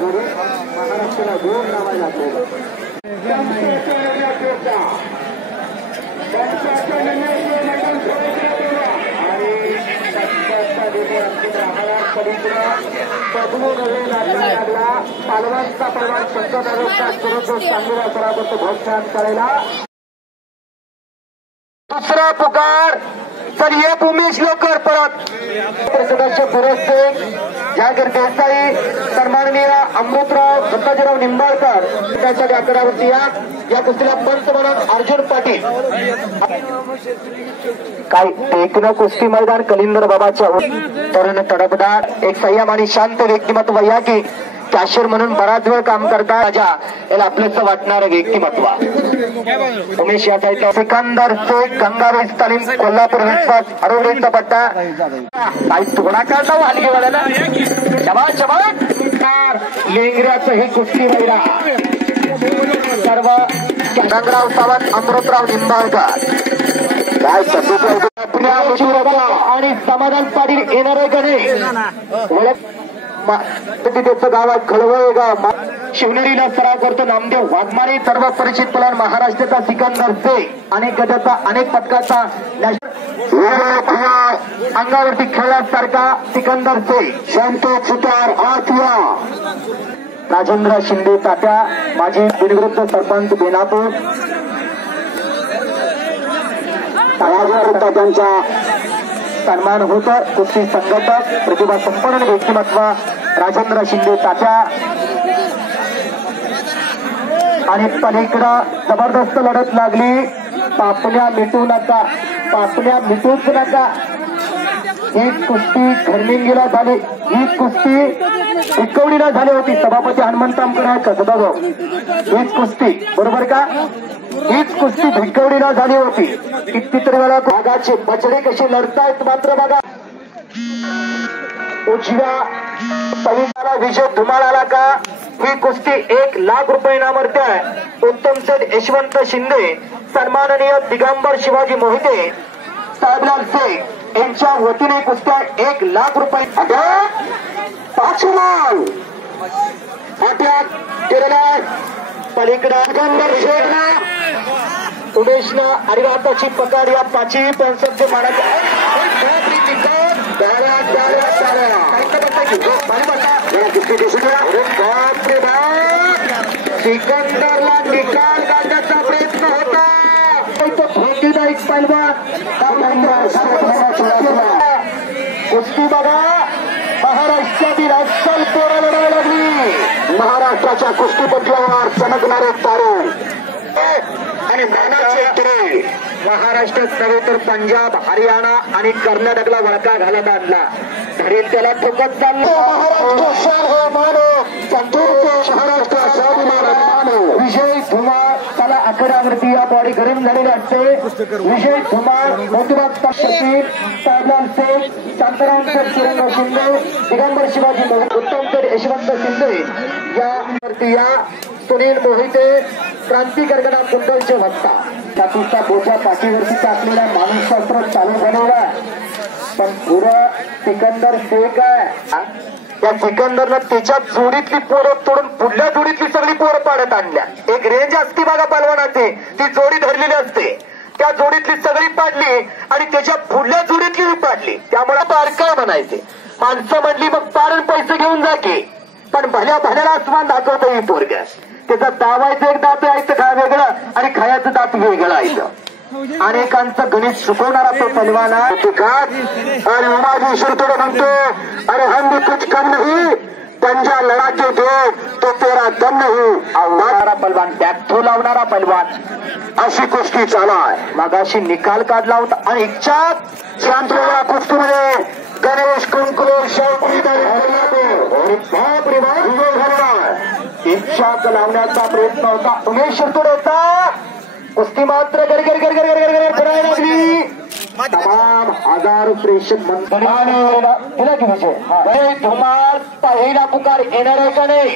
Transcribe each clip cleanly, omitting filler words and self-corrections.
महाराष्ट्राला दोन नावा लागले पालवांचा परवान शंकरचा चांगला पराभूत घोषणा करायला दुसरा पुकार तर ये उमेश लवकर परत सदस्य पुरस्ते जागीर देसाई सन्माननीय अमृतराव दत्ताजीराव निंबाळकर त्याच्या आकड्यावरती या कुस्तीला पंच म्हणून अर्जुन पाटील काय एकूण कुस्ती मैदान कलिंदर बाबाच्या तरुण तडफदार एक संयम आणि शांत व्यक्तिमत्व या की कॅशियर म्हणून बराच वेळ काम करता राजा याला आपलंच वाटणारं व्यक्तिमत्व उमेश या साईडला सिकंदर शेख गंगावेश तालीम कोल्हापूर विश्वास अरोडीचा पट्टा काही तुकडा काढला हलगी वाल्याला शबाद शबाद लेंगऱ्याचं हे कुस्ती मैरा सर्व गंगराव सावंत अमृतराव निंबाळकर काय आणि समाधान पाटील येणार आहे का नाही त्याचं गाव आहे खळवळ गाव शिवनेरीला सराव करतो नामदेव वाघमारे सर्व परिचित पलान महाराष्ट्राचा सिकंदर शेख अनेक गटाचा अनेक पदकाचा अंगावरती खेळल्यासारखा सिकंदर शेख संतोष सुतार आठवा राजेंद्र शिंदे तात्या माजी बिनविरुद्ध सरपंच बेनापूर त्यांचा सन्मान होत कुस्ती संघटक प्रतिभा संपन्न व्यक्तिमत्व राजेंद्र शिंदे तात्या आणि पलीकडं जबरदस्त लढत लागली पापण्या मिटू नका पापण्या मिटूच नका ही कुस्ती खरमिंगीला झाली ही कुस्ती इकवडीला झाली होती सभापती हनुमंतामकर कसबा हीच कुस्ती बरोबर का हीच कुस्ती भिकवडीला झाली होती कितीतरी वेळा भागाचे बछडे कसे लढतायत मात्र बघा उजव्या पवित्राला विजय धुमाळाला का ही कुस्ती 1 लाख रुपये इनामर्थ आहे उत्तम सेठ यशवंत शिंदे सन्माननीय दिगंबर शिवाजी मोहिते साहेबलाल शेख यांच्या वतीने कुस्त्या 1 लाख रुपये पाचमान अटॅक केलेला पलीकडा दिगंबर शेखना उमेशना अरिवाताची पकड या पाचही पंचांचे मानाचे सिकंदरला निकाल काढण्याचा प्रयत्न होता धोकीला एक पैलवान कुस्ती बघा महाराष्ट्रातील अस्सल पोरं लढायला लागली महाराष्ट्राच्या कुस्तीपटलावर चमकणारे तारे आणि मानाचे तुरे महाराष्ट्रात नव्हे तर पंजाब हरियाणा आणि कर्नाटकला वळका घालत आणला तरी त्याला ठोकत चाललो विजय धुमाळ त्याला आकड्यावरती या बॉडी गरम झालेली असते विजय धुमाळ मोठीबाग शकील साहेबलाल शेख शांताराम शेठ सुरेंद्र शिंदे दिगंबर शिवाजी उत्तम शेठ यशवंत शिंदे यावरती या सुनील मोहिते क्रांतिकर्गणा कुंडलचे वक्ता त्याचा बोजा पाठीवरती टाकलेला मानसशास्त्र चालू झालेला पण पुढं सिकंदर शेख आहे या सिकंदरनं त्याच्या जोडीतली पोरं तोडून पुढल्या जोडीतली सगळी पोरं पाडत आणल्या एक रेंज असते बघा पलवानाची ती जोडी धरलेली असते त्या जोडीतली सगळी पाडली आणि त्याच्या पुढल्या जोडीतली पाडली त्यामुळे बारकाय म्हणायचे माणसं म्हणली मग पारण पैसे घेऊन जा की पण भल्या भल्याला आसमान दाखवतं ही पोरग्या त्याचा दावायचं एक दात यायचं खा वेगळं आणि खायचं दात वेगळं यायचं अनेकांचं गणित शिकवणारा तो पलवान आणि उमाजी शिरतोड म्हणतो अरे हम भी कुछ कम नहीं पंजा लड़ा के दे तो तेरा दम नहीं आवणारा पलवान बॅग लावणारा पलवान अशी कुस्ती चालू आहे मागाशी निकाल काढला होता आणि इच्छात शांतलेल्या कुस्तीमध्ये गणेश कुंकुले इच्छा लावण्याचा प्रयत्न होता उमेश शिरतोड होता कुस्ती मात्र करायला लागली तमाम हजार प्रेक्षक विजय धुमाळ पहिला पुकार येणार आहे का नाही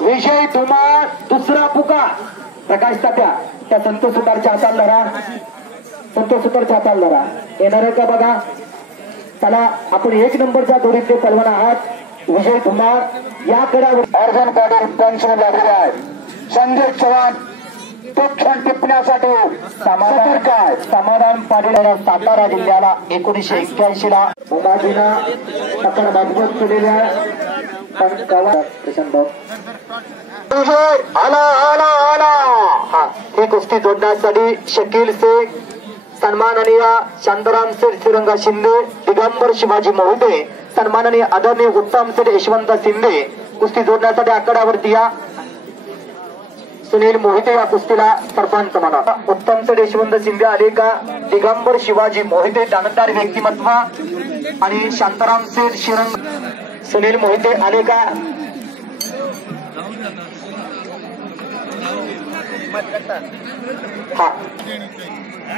विजय धुमाळ दुसरा पुकार प्रकाश तात्या त्या संतोष सुतारच्या हाताला धरा संतोष सुतारच्या हाताला धरा येणार आहे का बघा त्याला आपण 1 नंबरच्या जोडीतले पलवान आहात विजय धुमाळ या खेळावर अर्जुन पाटील पंच लागले आहे. संजय चव्हाण तो क्षण टिपण्यासाठी समाधान पाटील सातारा जिल्ह्याला 1981 ला उमाजीनं पकड मजबूत केलेल्या ही कुस्ती जोडण्यासाठी शकील शेख सन्माननीय शांताराम शेठ श्रीरंग शिंदे दिगंबर शिवाजी मोहिते सन्माननीय आदरणीय उत्तम शेठ यशवंत शिंदे कुस्ती जोडण्यासाठी आकड्यावरती या. सुनील मोहिते या कुस्तीला सरपंच म्हणा. उत्तम शेठ यशवंत शिंदे आले का दिगंबर शिवाजी मोहिते दानदार व्यक्तिमत्व आणि शांताराम शेठ श्रीरंग सुनील मोहिते आले का. हा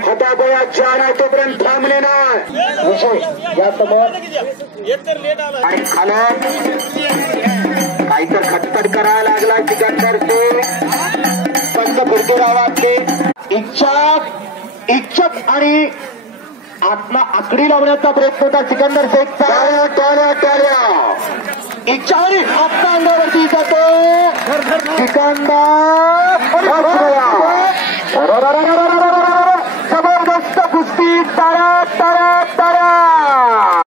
हाताबोळा चार आहे तोपर्यंत थांबले नाही विषय या समोर आणि खालं काहीतर खटपट करायला लागला. सिकंदर शेख पंच फिरकेरावातले इच्छक आणि आत्मा आकडी लावण्याचा प्रयत्न होता सिकंदर शेखचा. टाळ्या इच्छा आणि आत्मा अंगावरती जातो सिकंदर